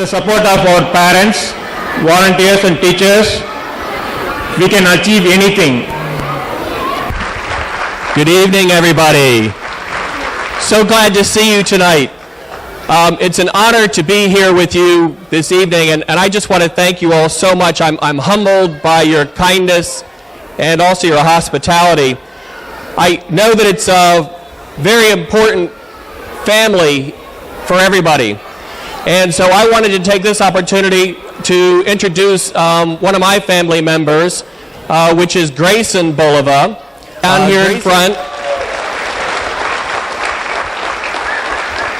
the support of our parents, volunteers and teachers, we can achieve anything. Good evening, everybody. So glad to see you tonight. It's an honor to be here with you this evening, and I just want to thank you all so much. I'm humbled by your kindness and also your hospitality. I know that it's a very important family for everybody, and so I wanted to take this opportunity to introduce one of my family members, which is Kristen Bulova, down here in front.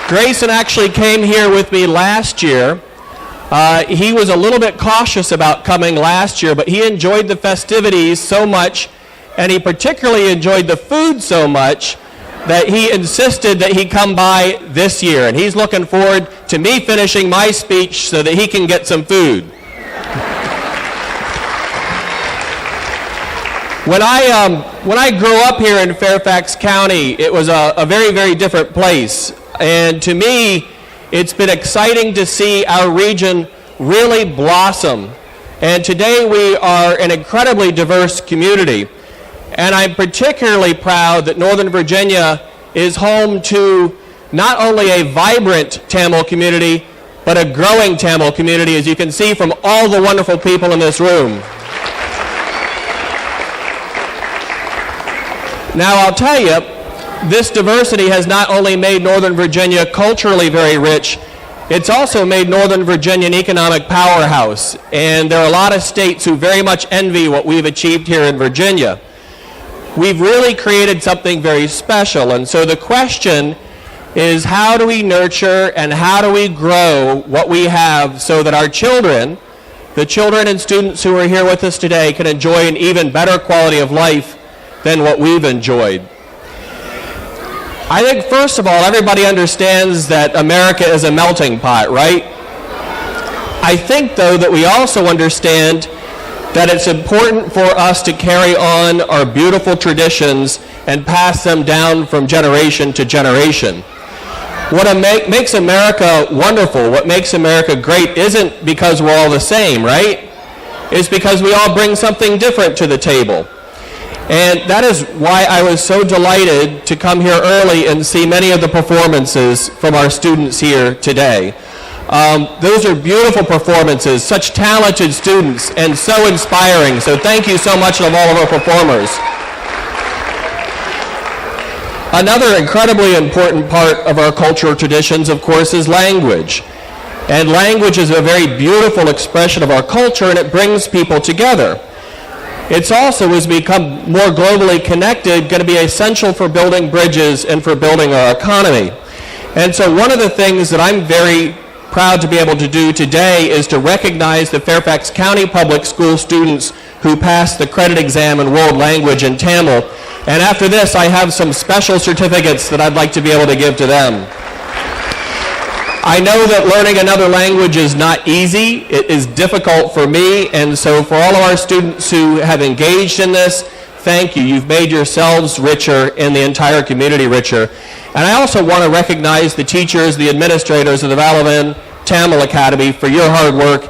Kristen actually came here with me last year. He was a little bit cautious about coming last year, but he enjoyed the festivities so much, and he particularly enjoyed the food so much that he insisted that he come by this year, and he's looking forward to me finishing my speech so that he can get some food. When I grew up here in Fairfax County, it was a very, very different place. And to me, it's been exciting to see our region really blossom. And today we are an incredibly diverse community. And I'm particularly proud that Northern Virginia is home to not only a vibrant Tamil community, but a growing Tamil community, as you can see from all the wonderful people in this room. Now, I'll tell you, this diversity has not only made Northern Virginia culturally very rich, it's also made Northern Virginia an economic powerhouse. And there are a lot of states who very much envy what we've achieved here in Virginia. We've really created something very special. And so the question is, how do we nurture and how do we grow what we have so that our children, the children and students who are here with us today, can enjoy an even better quality of life than what we've enjoyed? I think, first of all, everybody understands that America is a melting pot, right? I think, though, that we also understand that it's important for us to carry on our beautiful traditions and pass them down from generation to generation. What makes America wonderful, what makes America great, isn't because we're all the same, right? It's because we all bring something different to the table. And that is why I was so delighted to come here early and see many of the performances from our students here today. Those are beautiful performances, such talented students, and so inspiring. So thank you so much to all of our performers. Another incredibly important part of our cultural traditions, of course, is language. And language is a very beautiful expression of our culture, and it brings people together. It's also, as we become more globally connected, going to be essential for building bridges and for building our economy. And so one of the things that I'm very proud to be able to do today is to recognize the Fairfax County Public School students who passed the credit exam in World Language in Tamil. And after this, I have some special certificates that I'd like to be able to give to them. I know that learning another language is not easy. It is difficult for me, and so for all of our students who have engaged in this, thank you. You've made yourselves richer and the entire community richer. And I also want to recognize the teachers, the administrators of the Valluvan Tamil Academy for your hard work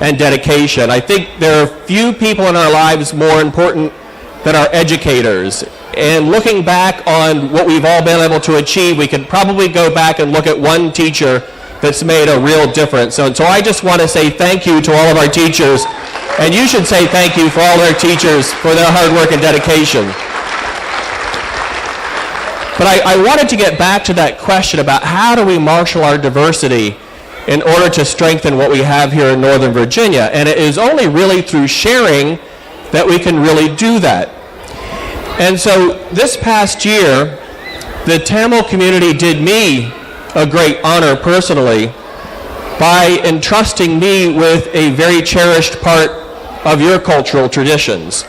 and dedication. I think there are few people in our lives more important than our educators. And looking back on what we've all been able to achieve, we can probably go back and look at one teacher that's made a real difference. So I just want to say thank you to all of our teachers, and you should say thank you for all their teachers for their hard work and dedication. But I wanted to get back to that question about how do we marshal our diversity in order to strengthen what we have here in Northern Virginia. And it is only really through sharing that we can really do that. And so this past year, the Tamil community did me a great honor personally by entrusting me with a very cherished part of your cultural traditions.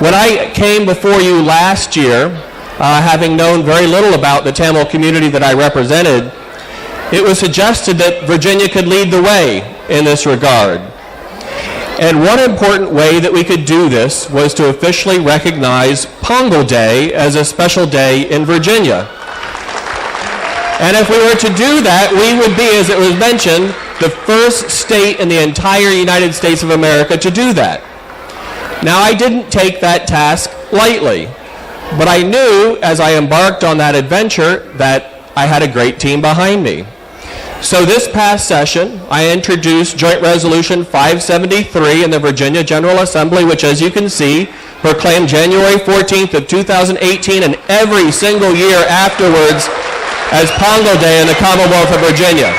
When I came before you last year, having known very little about the Tamil community that I represented, it was suggested that Virginia could lead the way in this regard. And one important way that we could do this was to officially recognize Pongal Day as a special day in Virginia. And if we were to do that, we would be, as it was mentioned, the first state in the entire United States of America to do that. Now, I didn't take that task lightly, but I knew as I embarked on that adventure that I had a great team behind me. So this past session, I introduced Joint Resolution 573 in the Virginia General Assembly, which, as you can see, proclaimed January 14th of 2018 and every single year afterwards as Pongo Day in the Commonwealth of Virginia.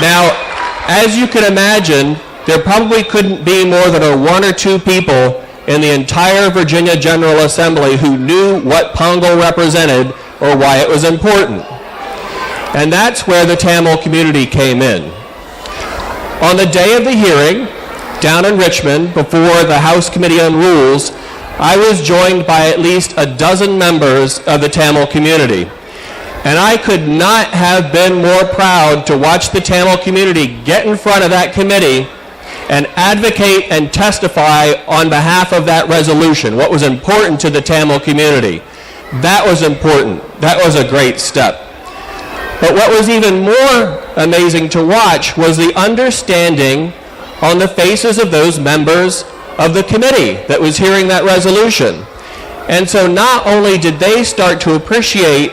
Now, as you can imagine, there probably couldn't be more than one or two people in the entire Virginia General Assembly who knew what Pongo represented or why it was important. And that's where the Tamil community came in. On the day of the hearing, down in Richmond, before the House Committee on Rules, I was joined by at least a dozen members of the Tamil community. And I could not have been more proud to watch the Tamil community get in front of that committee and advocate and testify on behalf of that resolution, what was important to the Tamil community. That was important. That was a great step. But what was even more amazing to watch was the understanding on the faces of those members of the committee that was hearing that resolution. And so not only did they start to appreciate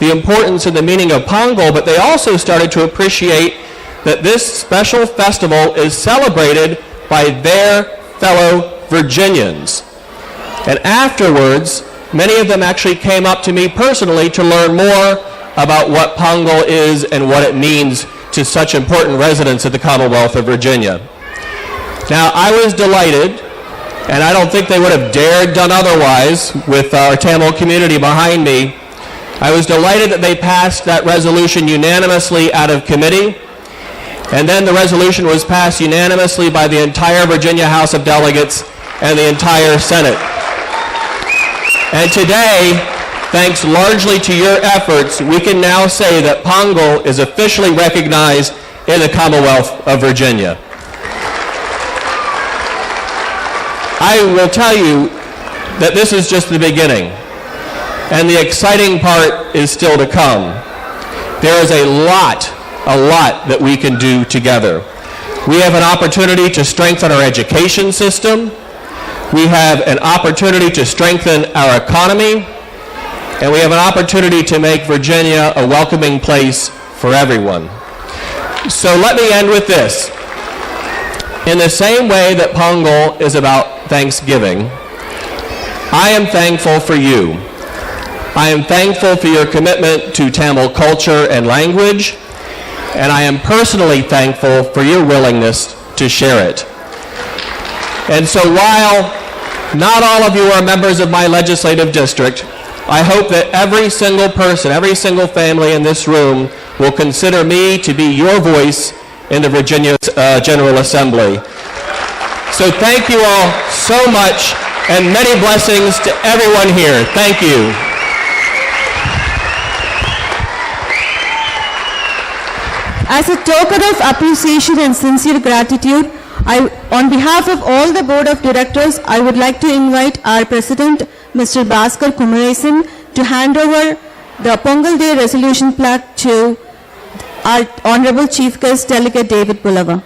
the importance and the meaning of Pongo, but they also started to appreciate that this special festival is celebrated by their fellow Virginians. And afterwards, many of them actually came up to me personally to learn more about what Pongo is and what it means to such important residents of the Commonwealth of Virginia. Now, I was delighted, and I don't think they would have dared done otherwise with our Tamil community behind me. I was delighted that they passed that resolution unanimously out of committee, and then the resolution was passed unanimously by the entire Virginia House of Delegates and the entire Senate. And today, thanks largely to your efforts, we can now say that Pongo is officially recognized in the Commonwealth of Virginia. I will tell you that this is just the beginning, and the exciting part is still to come. There is a lot that we can do together. We have an opportunity to strengthen our education system. We have an opportunity to strengthen our economy. And we have an opportunity to make Virginia a welcoming place for everyone. So let me end with this. In the same way that Pongo is about Thanksgiving, I am thankful for you. I am thankful for your commitment to Tamil culture and language, and I am personally thankful for your willingness to share it. And so while not all of you are members of my legislative district, I hope that every single person, every single family in this room will consider me to be your voice in the Virginia General Assembly. So thank you all so much, and many blessings to everyone here. Thank you. As a token of appreciation and sincere gratitude, on behalf of all the Board of Directors, I would like to invite our President, Mr. Bhaskar Kumaresan, to hand over the Pongal Day Resolution plaque to our Honorable Chief Guest, Delegate David Bulova.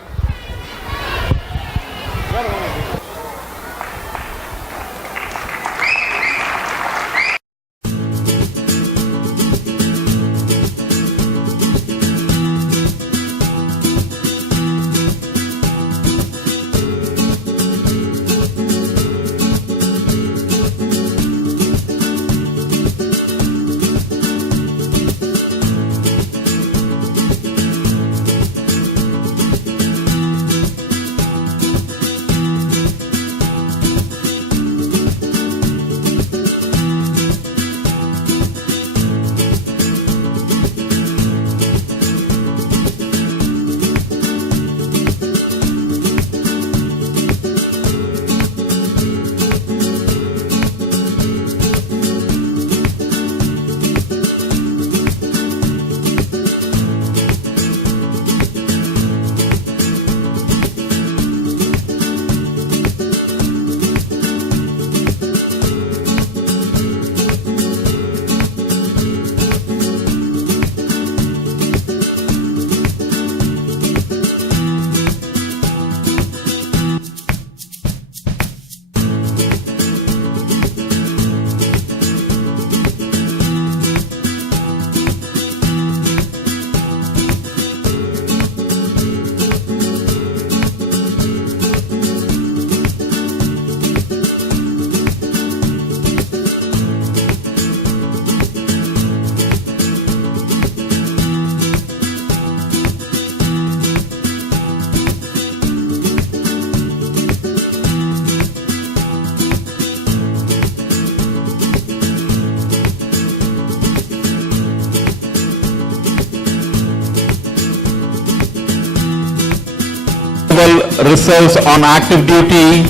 reserves on active duty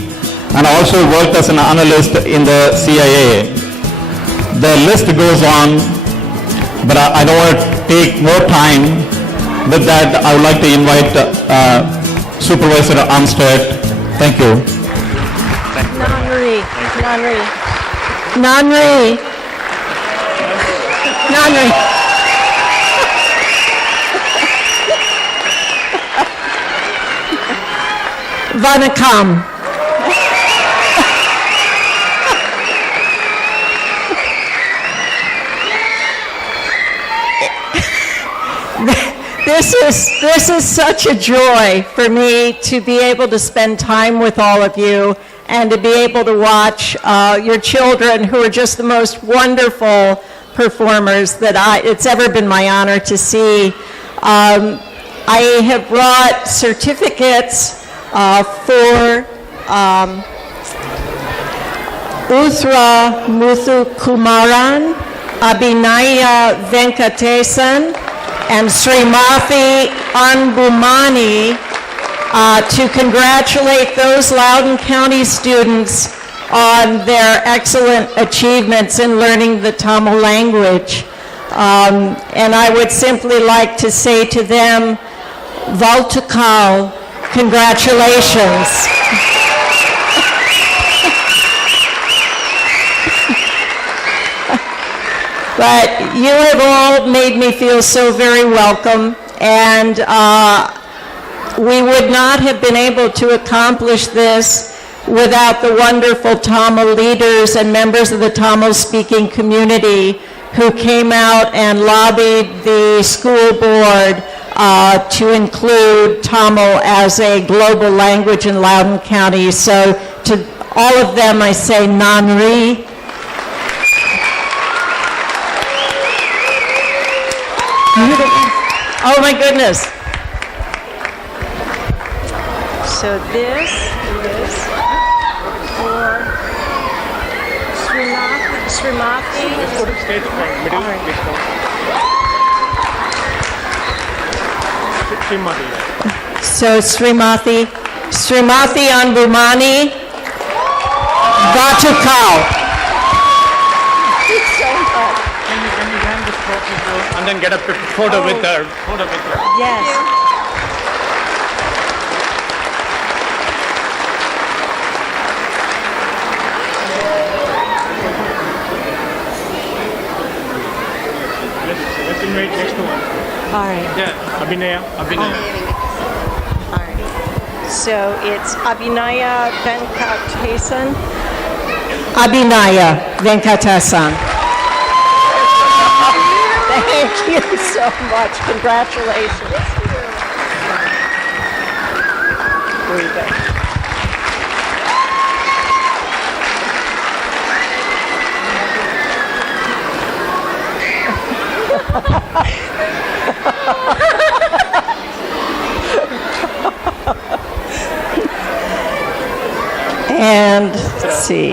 and also worked as an analyst in the CIA. The list goes on, but I don't want to take more time. With that, I would like to invite Supervisor Umstattd. Thank you. Non-re. Vanakkam. This is such a joy for me to be able to spend time with all of you and to be able to watch your children who are just the most wonderful performers that it's ever been my honor to see. I have brought certificates for Uthra Muthukumaran, Abhinaya Venkatesan, and Srimati Anbumani to congratulate those Loudoun County students on their excellent achievements in learning the Tamil language. And I would simply like to say to them, Valtukal, congratulations. But you have all made me feel so very welcome, and we would not have been able to accomplish this without the wonderful Tamil leaders and members of the Tamil-speaking community who came out and lobbied the school board to include Tamil as a global language in Loudoun County. So to all of them, I say Nanri. Oh my goodness. So this is for Srimati. So Srimati Anbumani Vatukal. And then get a photo with her. Yes. Let's invite next one. All right. Yeah, Abhinaya. All right. So it's Abhinaya Venkatesan. Abhinaya Venkatesan. Thank you so much. Congratulations. Here you go. And let's see.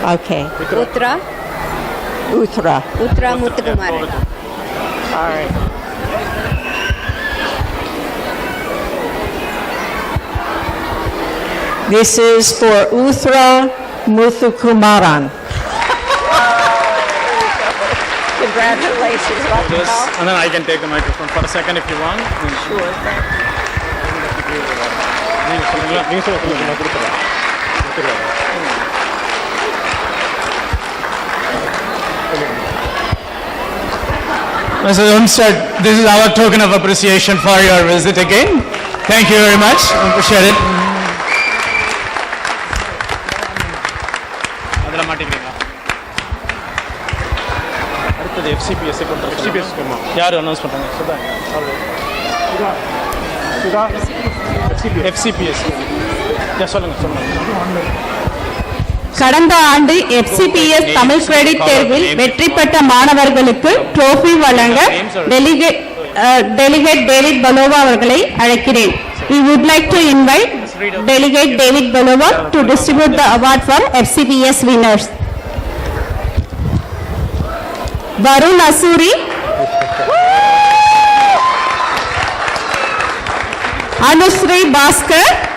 Okay. Uthra Muthukumaran. All right. This is for Uthra Muthukumaran. Congratulations. And then I can take the microphone for a second if you want. Sure. Mr. Umstattd, this is our token of appreciation for your visit again. Thank you very much. I appreciate it. யார் announce பண்றாங்க FCPS சொல்லுங்க கடந்த ஆண்டு FCPS Tamil credit தேர்வில் வெற்றி பெற்ற மாணவர்களுக்கு trophy வழங்க Delegate David Bulova அவர்களை அழைக்கிறேன். We would like to invite Delegate David Bulova to distribute the award for FCPS winners. Varun Asuri, Anusri Bhaskar.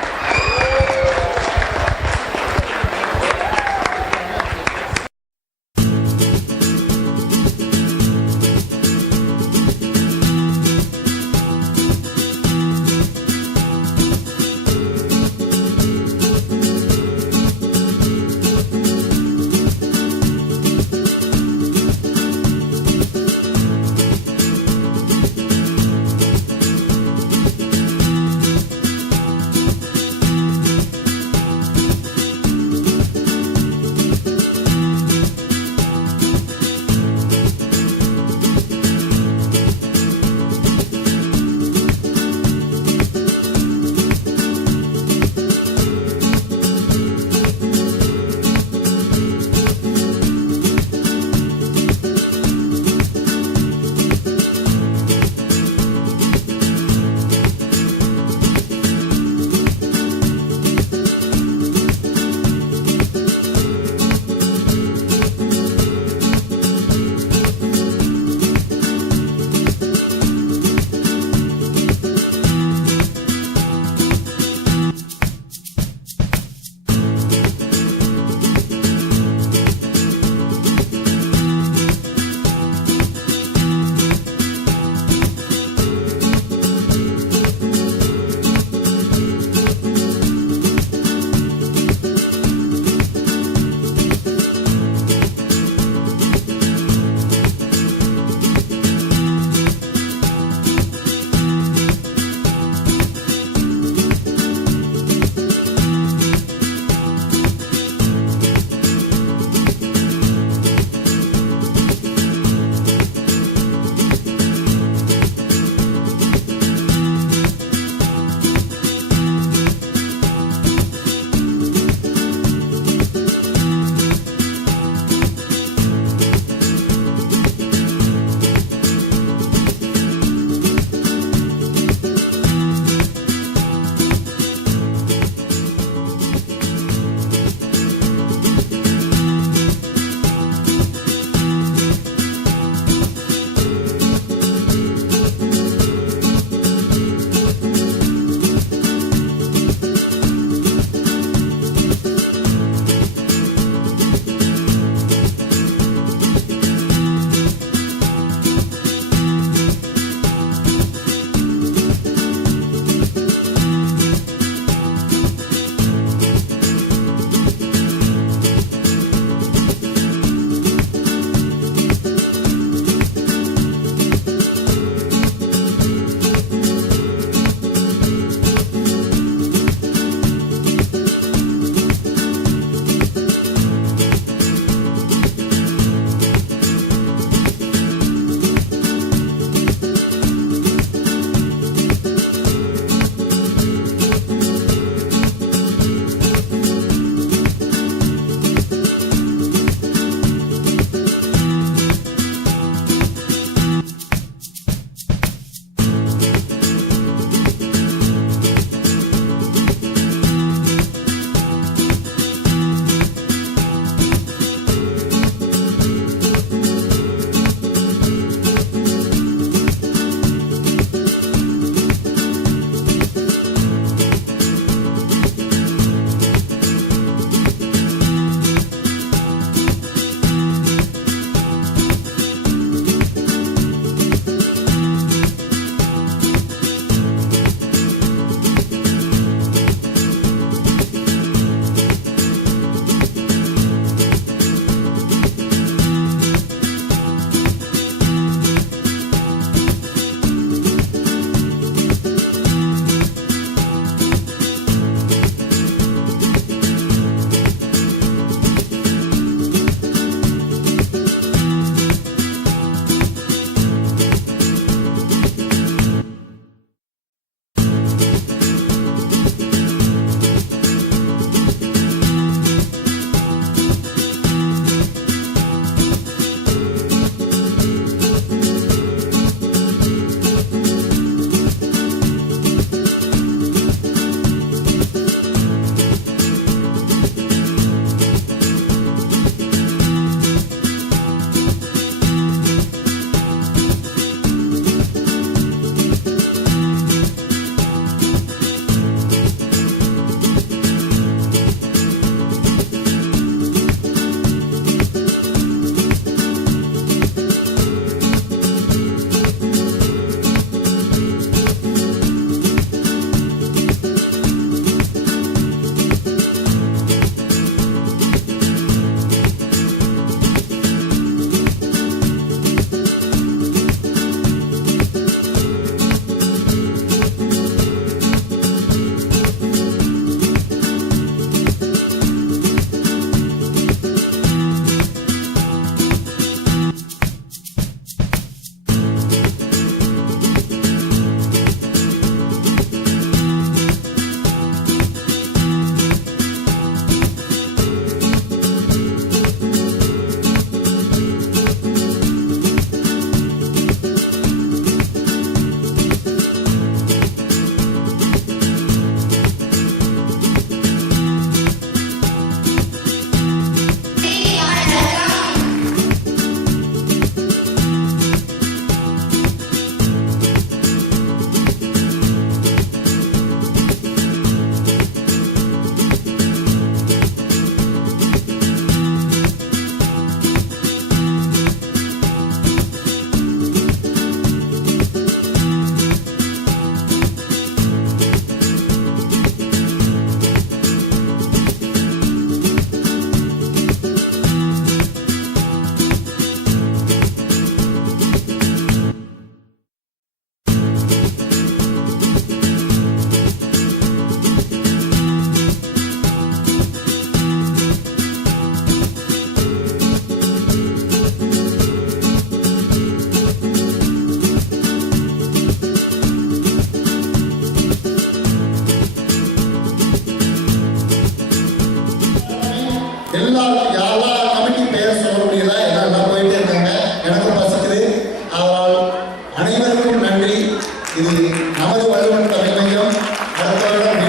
எல்லா கமிட்டி பேர் சொல்ல முடியல, எல்லாம் போயிட்டே இருக்காங்க. எனக்கு பசிக்குது. ஆனால் அனைவருக்கும் நன்றி. இது நமது வள்ளுவன் தமிழ் மையம் அடுத்த வருடம்